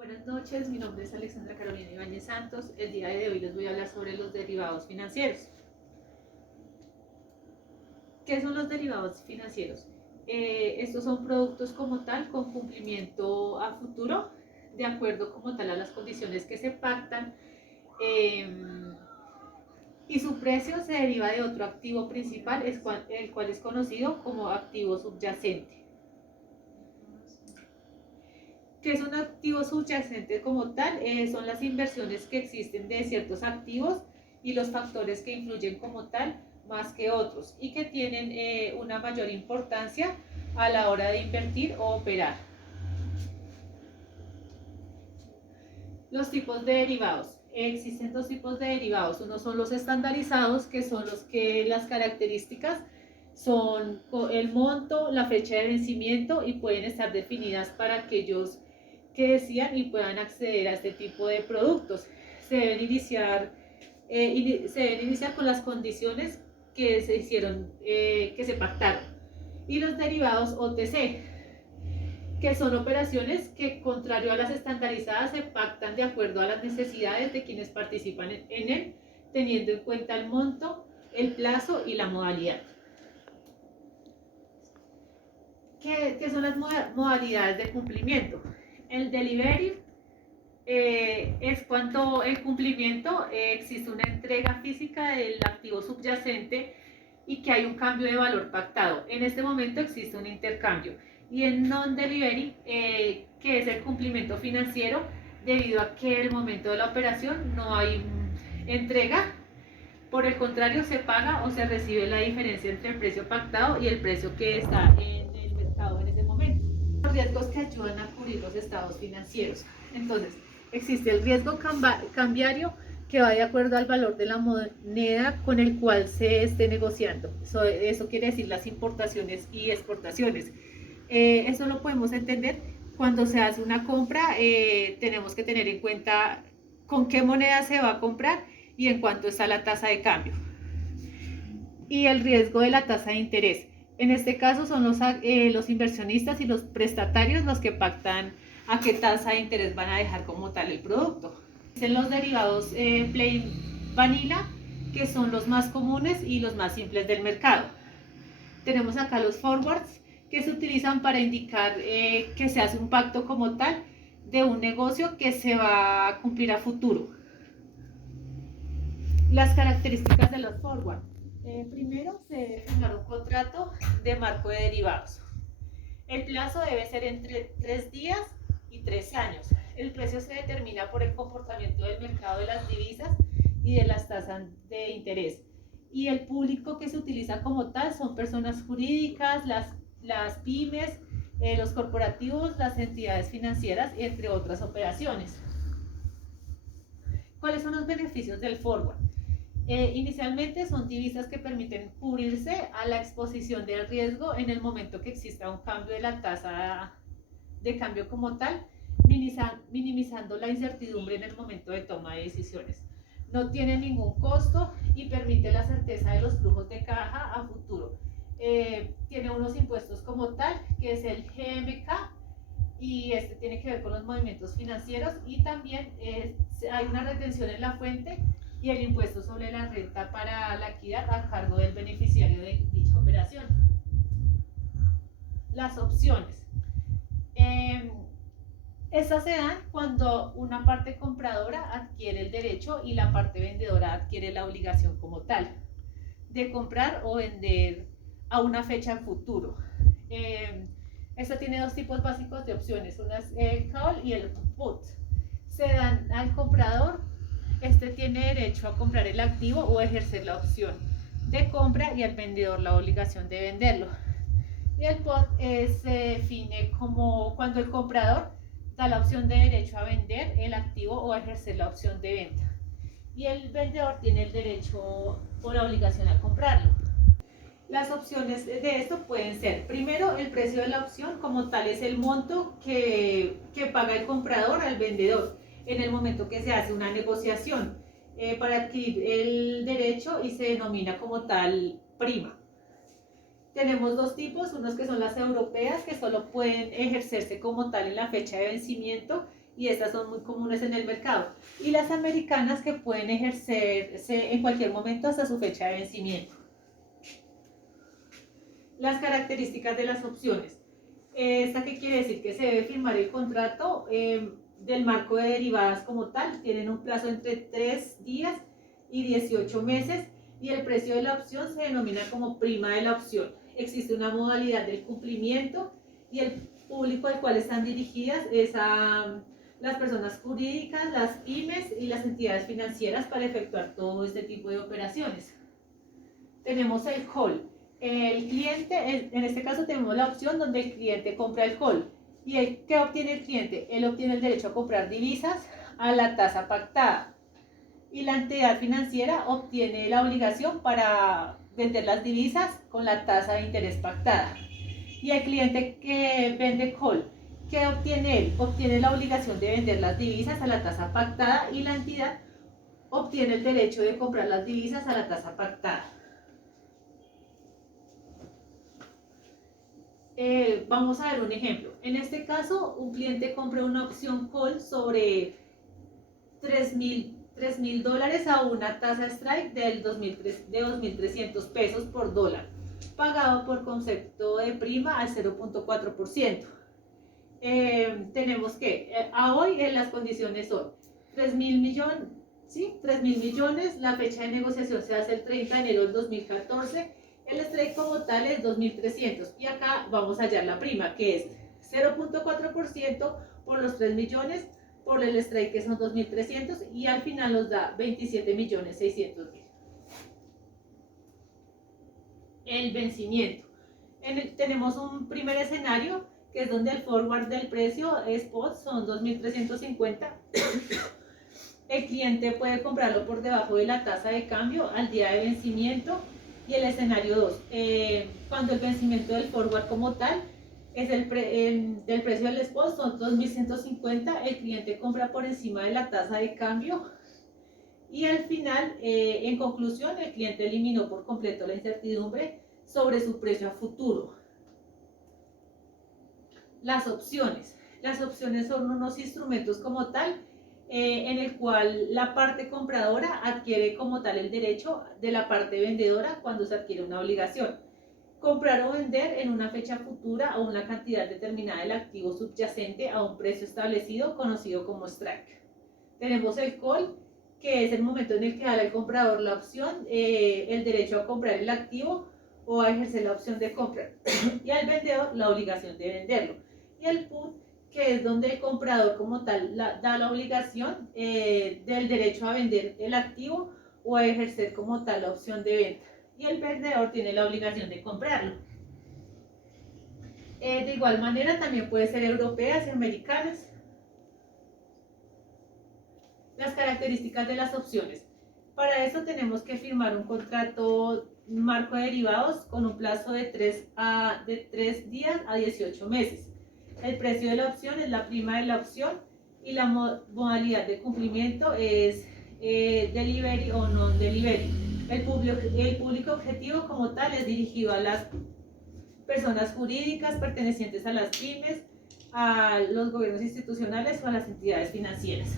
Buenas noches, mi nombre es Alexandra Carolina Ibáñez Santos. El día de hoy les voy a hablar sobre los derivados financieros. ¿Qué son los derivados financieros? Estos son productos como tal con cumplimiento a futuro, de acuerdo como tal a las condiciones que se pactan, eh, y su precio se deriva de otro activo principal, el cual es conocido como activo subyacente. ¿Qué es un activo subyacente como tal? Son las inversiones que existen de ciertos activos y los factores que influyen como tal más que otros y que tienen una mayor importancia a la hora de invertir o operar. Los tipos de derivados. Existen dos tipos de derivados. Uno son los estandarizados, que son los que las características son el monto, la fecha de vencimiento y pueden estar definidas para aquellos que desean y puedan acceder a este tipo de productos. Se deben iniciar, con las condiciones que se hicieron, que se pactaron. Y los derivados OTC, que son operaciones que, contrario a las estandarizadas, se pactan de acuerdo a las necesidades de quienes participan en él, teniendo en cuenta el monto, el plazo y la modalidad. ¿Qué son las modalidades de cumplimiento? El delivery es cuando el cumplimiento existe una entrega física del activo subyacente y que hay un cambio de valor pactado. En este momento existe un intercambio. Y el non-delivery, que es el cumplimiento financiero, debido a que en el momento de la operación no hay entrega. Por el contrario, se paga o se recibe la diferencia entre el precio pactado y el precio que está en el mercado en ese momento. Los riesgos que ayudan a cubrir los estados financieros. Entonces, existe el riesgo cambiario, que va de acuerdo al valor de la moneda con el cual se esté negociando. Eso quiere decir las importaciones y exportaciones. Eso lo podemos entender cuando se hace una compra. Tenemos que tener en cuenta con qué moneda se va a comprar y en cuánto está la tasa de cambio. Y el riesgo de la tasa de interés. En este caso son los inversionistas y los prestatarios los que pactan a qué tasa de interés van a dejar como tal el producto. Son los derivados plain vanilla, que son los más comunes y los más simples del mercado. Tenemos acá los forwards, que se utilizan para indicar que se hace un pacto como tal de un negocio que se va a cumplir a futuro. Las características de los forwards. Primero, se debe firmar un contrato de marco de derivados. El plazo debe ser entre 3 días y 3 años. El precio se determina por el comportamiento del mercado de las divisas y de las tasas de interés. Y el público que se utiliza como tal son personas jurídicas, las pymes, los corporativos, las entidades financieras, entre otras operaciones. ¿Cuáles son los beneficios del forward? Inicialmente son divisas que permiten cubrirse a la exposición del riesgo en el momento que exista un cambio de la tasa de cambio como tal, minimizando la incertidumbre en el momento de toma de decisiones. No tiene ningún costo y permite la certeza de los flujos de caja a futuro. Tiene unos impuestos como tal, que es el GMK, y este tiene que ver con los movimientos financieros, y también hay una retención en la fuente y el impuesto sobre la renta para la equidad a cargo del beneficiario de dicha operación. Las opciones. Estas se dan cuando una parte compradora adquiere el derecho y la parte vendedora adquiere la obligación como tal de comprar o vender a una fecha en futuro. Esto tiene dos tipos básicos de opciones, una es el call y el put. Se dan al comprador. Este tiene derecho a comprar el activo o ejercer la opción de compra, y al vendedor la obligación de venderlo. Y el put se define como cuando el comprador da la opción de derecho a vender el activo o a ejercer la opción de venta, y el vendedor tiene el derecho o la obligación a comprarlo. Las opciones de esto pueden ser: primero, el precio de la opción como tal es el monto que paga el comprador al vendedor en el momento que se hace una negociación para adquirir el derecho, y se denomina como tal prima. Tenemos dos tipos, unos que son las europeas, que solo pueden ejercerse como tal en la fecha de vencimiento, y estas son muy comunes en el mercado. Y las americanas que pueden ejercerse en cualquier momento hasta su fecha de vencimiento. Las características de las opciones. ¿Esta qué quiere decir? Que se debe firmar el contrato del marco de derivadas como tal. Tienen un plazo entre 3 días y 18 meses y el precio de la opción se denomina como prima de la opción. Existe una modalidad del cumplimiento y el público al cual están dirigidas es a las personas jurídicas, las pymes y las entidades financieras para efectuar todo este tipo de operaciones. Tenemos el call. El cliente, en este caso tenemos la opción donde el cliente compra el call. ¿Y qué obtiene el cliente? Él obtiene el derecho a comprar divisas a la tasa pactada. Y la entidad financiera obtiene la obligación para vender las divisas con la tasa de interés pactada. Y el cliente que vende call, ¿qué obtiene él? Obtiene la obligación de vender las divisas a la tasa pactada y la entidad obtiene el derecho de comprar las divisas a la tasa pactada. Vamos a ver un ejemplo. En este caso, un cliente compra una opción call sobre $3,000 a una tasa strike de 2.300 pesos por dólar, pagado por concepto de prima al 0.4%. Tenemos que, a hoy las condiciones son 3.000 millones, ¿sí? 3.000 millones, la fecha de negociación se hace el 30 de enero del 2014, el strike como tal es 2.300 y acá vamos a hallar la prima que es 0.4% por los 3 millones por el strike que son 2.300 y al final nos da 27.600.000. El vencimiento. Tenemos un primer escenario que es donde el forward del precio spot son 2.350. El cliente puede comprarlo por debajo de la tasa de cambio al día de vencimiento. Y el escenario 2, cuando el vencimiento del forward como tal es del precio del spot, son 2.150, el cliente compra por encima de la tasa de cambio y al final, en conclusión, el cliente eliminó por completo la incertidumbre sobre su precio a futuro. Las opciones son unos instrumentos como tal en el cual la parte compradora adquiere como tal el derecho de la parte vendedora cuando se adquiere una obligación. Comprar o vender en una fecha futura a una cantidad determinada del activo subyacente a un precio establecido conocido como strike. Tenemos el call, que es el momento en el que da al comprador la opción, el derecho a comprar el activo o a ejercer la opción de compra y al vendedor la obligación de venderlo. Y el put, que es donde el comprador como tal da la obligación del derecho a vender el activo o a ejercer como tal la opción de venta. Y el vendedor tiene la obligación de comprarlo. De igual manera también puede ser europeas y americanas. Las características de las opciones. Para eso tenemos que firmar un contrato marco de derivados con un plazo de 3 días a 18 meses. El precio de la opción es la prima de la opción y la modalidad de cumplimiento es delivery o non-delivery. El público objetivo como tal es dirigido a las personas jurídicas pertenecientes a las pymes, a los gobiernos institucionales o a las entidades financieras.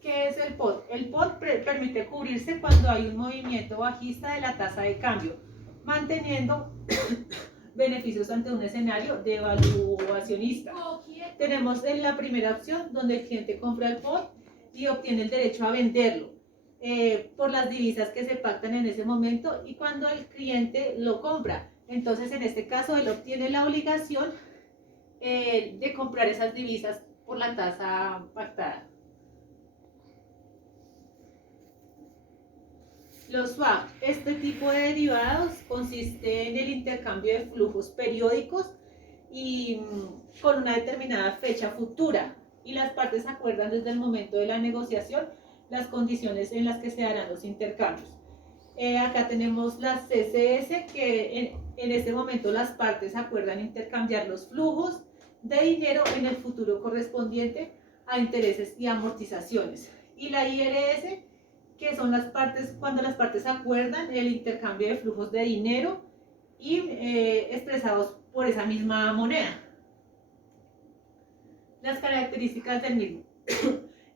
¿Qué es el POT? El POT permite cubrirse cuando hay un movimiento bajista de la tasa de cambio, manteniendo beneficios ante un escenario de evaluacionista. Tenemos en la primera opción donde el cliente compra el POT y obtiene el derecho a venderlo por las divisas que se pactan en ese momento y cuando el cliente lo compra. Entonces en este caso él obtiene la obligación de comprar esas divisas por la tasa pactada. Los swap, este tipo de derivados consiste en el intercambio de flujos periódicos y con una determinada fecha futura y las partes acuerdan desde el momento de la negociación las condiciones en las que se harán los intercambios. Acá tenemos las CCS que en este momento las partes acuerdan intercambiar los flujos de dinero en el futuro correspondiente a intereses y amortizaciones y la IRS que son las partes, cuando las partes acuerdan el intercambio de flujos de dinero y expresados por esa misma moneda. Las características del mismo.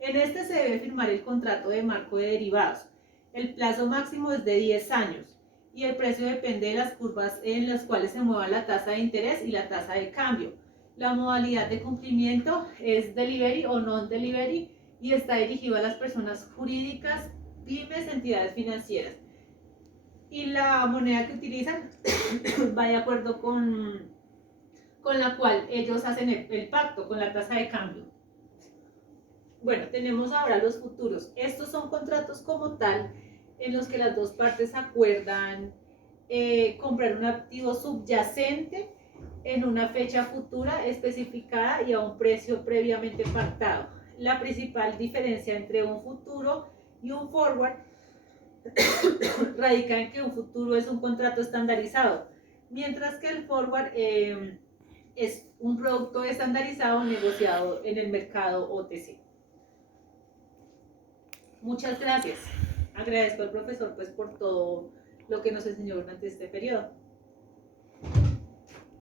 En este se debe firmar el contrato de marco de derivados. El plazo máximo es de 10 años y el precio depende de las curvas en las cuales se mueva la tasa de interés y la tasa de cambio. La modalidad de cumplimiento es delivery o non-delivery y está dirigido a las personas jurídicas, pymes, entidades financieras. Y la moneda que utilizan va de acuerdo con la cual ellos hacen el pacto, con la tasa de cambio. Bueno, tenemos ahora los futuros. Estos son contratos como tal en los que las dos partes acuerdan comprar un activo subyacente en una fecha futura especificada y a un precio previamente pactado. La principal diferencia entre un futuro y un forward radica en que un futuro es un contrato estandarizado, mientras que el forward es un producto estandarizado negociado en el mercado OTC. Muchas gracias. Agradezco al profesor pues por todo lo que nos enseñó durante este periodo.